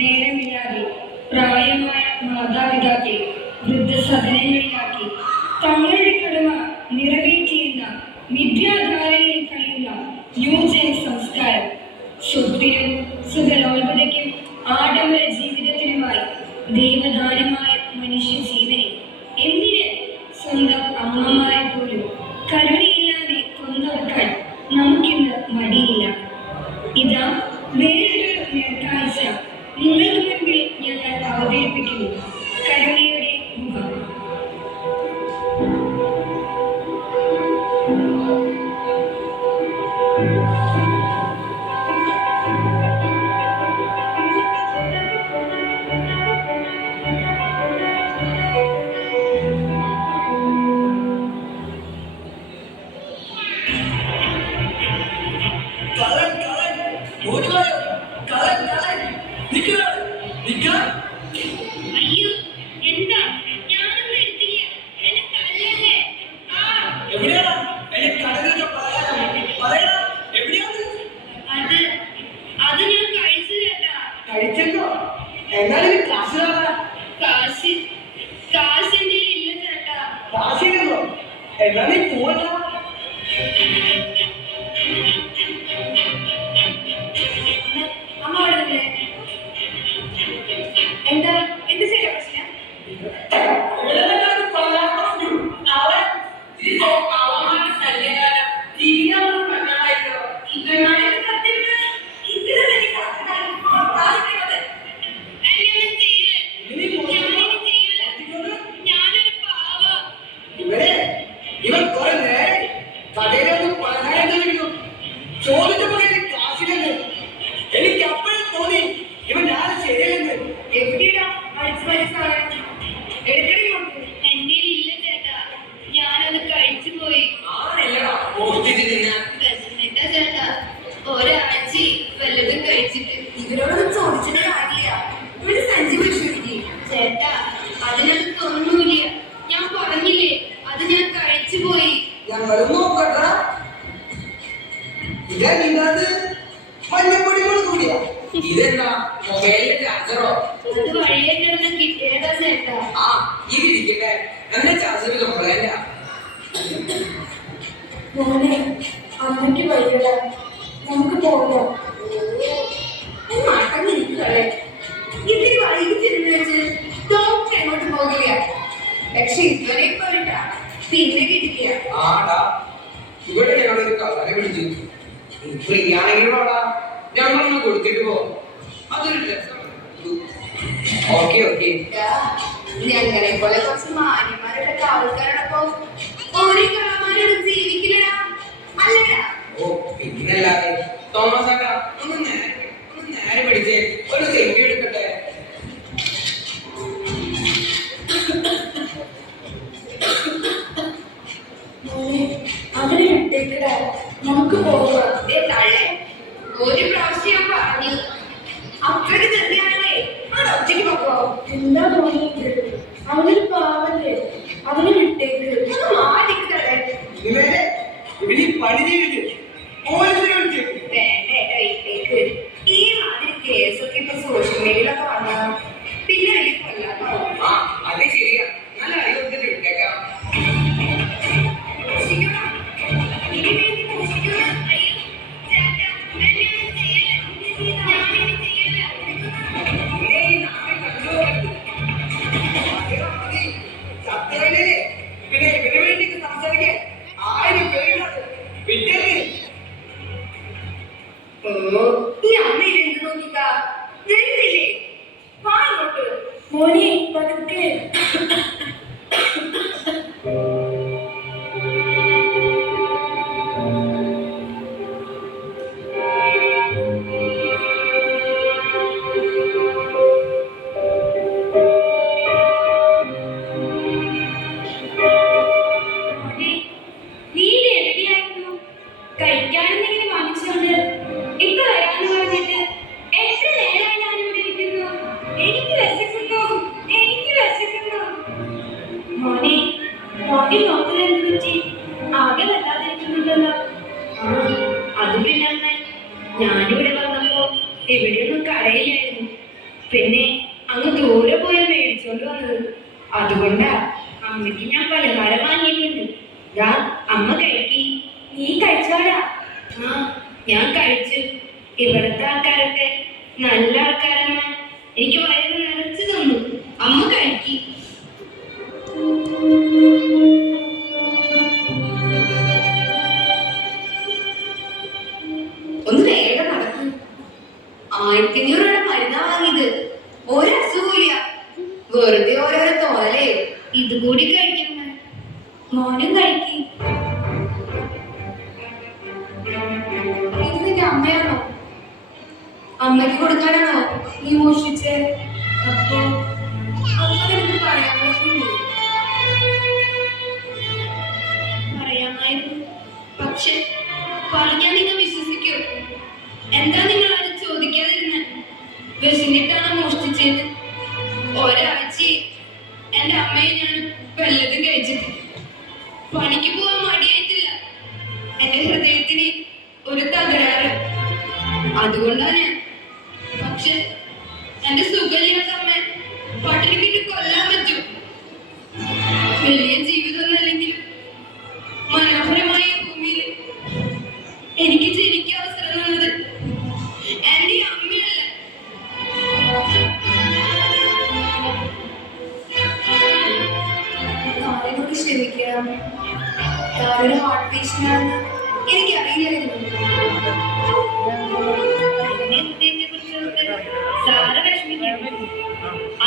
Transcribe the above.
നേരമില്ലാതെ പ്രായമായ മാതാപിതാക്കളെ വൃദ്ധസദനങ്ങളിലാക്കി തങ്ങളുടെ കടമ നിറവേറ്റിയെന്ന മിഥ്യാധാരണയിൽ കഴിയുന്ന ന്യൂജൻ സംസ്കാരം സ്വത്തിനും സുഖലോൽപതയ്ക്കും ആഡംബര ജീവിതത്തിനുമായി ദൈവദാനമായ മനുഷ്യ ജീവനെ എന്തിന് സ്വന്തം അമ്മമാരെ പോലും കരുണയില്ലാതെ കൊന്നൊടുക്കാൻ നമുക്കിന്ന് മടിയില്ല. ഇതാ വേറൊരു നേർക്കാഴ്ച നിങ്ങൾക്ക് മുൻപിൽ ഞങ്ങൾ അവതരിപ്പിക്കുന്നു. കരുണയുടെ മുഖം. അമ്മയ്ക്ക് വൈകില്ല, നമുക്ക് പോകാം. ഇതിന് വൈകിച്ചിരുന്ന് വെച്ച് ഡോക്ടർ എങ്ങോട്ട് പോകില്ല. പക്ഷെ ഇതുവരെ പോയിട്ട പിന്നെ കിട്ടില്ല. ഇവിടെ ഞങ്ങളൊരു കവല പിടിച്ചു ഫ്രീ ആണെങ്കിലോടാ ഞങ്ങളൊന്ന് കൊടുത്തിട്ട് പോകും. അതൊരു ഓക്കെ ഓക്കെ. ഞങ്ങളെ പോലെ കുറച്ച് മാന്യന്മാരുടെ ആൾക്കാരോടൊപ്പോ ഒരു കളമാരോട് ജീവിക്കില്ലടാ, അല്ലടാ. ഓ പിന്നല്ലാതെ തോമസ് ആക്കാ ഒന്ന് നേരെ പിടിച്ച് ഒരു സെൽഫി എടുക്കട്ടെ. അവരെ വിട്ടേക്കടാ, നമുക്ക് പോകാം. ഒരു പ്രാവശ്യം പറഞ്ഞു അത്രയ്ക്ക് തന്നെയാണല്ലേ അത് ഒറ്റയ്ക്ക് പോക്കോ. എന്താ തോന്നിയത്? അവനൊരു പാവല്ലേ, അവനെ വിട്ടേക്ക്. പണി ചെയ്ത് വേണ്ടേക്ക്. ഈ മാതിരി കേസൊക്കെ ഇപ്പൊ സോഷ്യൽ മീഡിയയിലൊക്കെ വന്നാ പിന്നെ വലിയ കൊല്ലാട്ടോ. അതെ ശരിയാ, നല്ല അറിവ് വിട്ടേക്കാം. പിന്നെ ഇവന് വേണ്ടി സംസാരിക്കാൻ 1000 പേരുണ്ട്. വിട്ടേക്ക്. ഈ അമ്മയിൽ എന്ത് നോക്കിക്കാ ജയിലില്ലേ? വാ ഇങ്ങോട്ട്. മോനെ പതുക്കെ. കഴിക്കാനെന്തെങ്കിലും വാങ്ങിച്ചോണ്ട് ഇപ്പൊ വരാന്ന് പറഞ്ഞിട്ട് എത്ര നേരമായി ഞാനിവിടെ ഇരിക്കുന്നു. എനിക്ക് വിശക്കുന്നു. മോനെ മോനെ നോക്കുന്നത് പറ്റി ആകെ വല്ലാതിരിക്കുന്നുണ്ടല്ലോ. അത് പിന്നെ ഞാനിവിടെ വന്നപ്പോ എവിടെയൊന്നും കടയിലായിരുന്നു. പിന്നെ അങ്ങ് ദൂരെ പോയി മേടിച്ചോണ്ട് വന്നത്. അതുകൊണ്ടാ അമ്മയ്ക്ക് ഞാൻ പലഹാരം വാങ്ങിയിട്ടുണ്ട്. ദാ അമ്മ കഴിക്കി. നീ കഴിച്ചോടാ? ആ ഞാൻ കഴിച്ചു. ഇവിടുത്തെ ആൾക്കാരൊക്കെ നല്ല ആൾക്കാരമ്മ. എനിക്ക് വയറ് നിറച്ചു തന്നു. അമ്മ കഴിക്കി. ഒന്ന് വേഗം നടക്കും. 1500 രൂപയുടെ മരുന്നാ വാങ്ങിയത്. ഒരു അസുഖമില്ല, വെറുതെ ഓരോരോ തോലേ. ഇതുകൂടി കഴിക്കണ്ട. മോനും കഴിക്കും. ഇത് നിന്റെ അമ്മയാണോ? അമ്മയ്ക്ക് കൊടുക്കാനാണോ നീ മോഷിച്ചേ? അപ്പൊ അമ്മ നിനക്ക് പറയാൻ പറ്റില്ലേ? പറയാമായിരുന്നു, പക്ഷെ പറഞ്ഞാൽ നിങ്ങൾ വിശ്വസിക്കൂ? എന്താ നിങ്ങൾ അത് ചോദിക്കാതിരുന്നെ? വിശന്നിട്ടാണ് മോഷ്ടിച്ചത്. ഒരാഴ്ച എന്റെ അമ്മയെ ഞാൻ വല്ലതും കഴിച്ചിട്ട്. പണിക്ക് പോവാൻ മടിയായിട്ടില്ല. എന്റെ ഹൃദയത്തിന് ഒരു തകരാറ്, അതുകൊണ്ടാണ് ഞാൻ. പക്ഷെ എന്റെ സുഖമില്ലാത്ത അമ്മ പട്ടിണിക്കിട്ട് കൊല്ലാൻ പറ്റും. വലിയ ജീവിതമൊന്നല്ലെങ്കിലും മനോഹരമായ ഭൂമിയിൽ എനിക്ക് ജനിക്കാൻ അവസരം തന്നത് എന്റെ അമ്മയല്ല. ഞാനോട് ക്ഷമിക്കണം. ഞാനൊരു ഹാർട്ട് പേഷ്യന്റ് ആണെന്ന് എനിക്കറിയില്ലായിരുന്നു. എന്നെ കുറിച്ച്